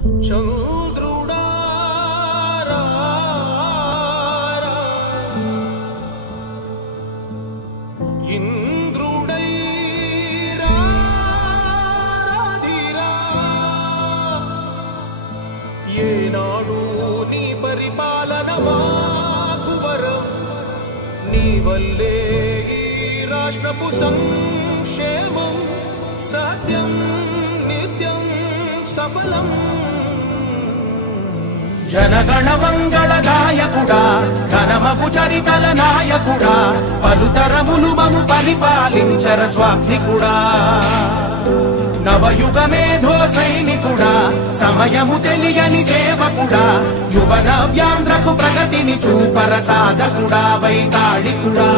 చంద్రుడా ఇంద్రుడై రాధిరా ఏనాడు నీ పరిపాలన మాకు వరం నీ వల్లే ఈ రాష్ట్రపు సంక్షేమం సత్యం నిత్యం సఫలం జనగణ మంగళ గాయకుడా ఘనమగు చరితల నాయకుడా పలుతరములు మము పరిపాలించర స్వామికుడా నవయుగ మేధో సైనికుడా సమయము తెలియని సేవకుడా యువన వ్యాంధ్రకు ప్రగతిని చూపర సాధకుడా వైతాళికుడా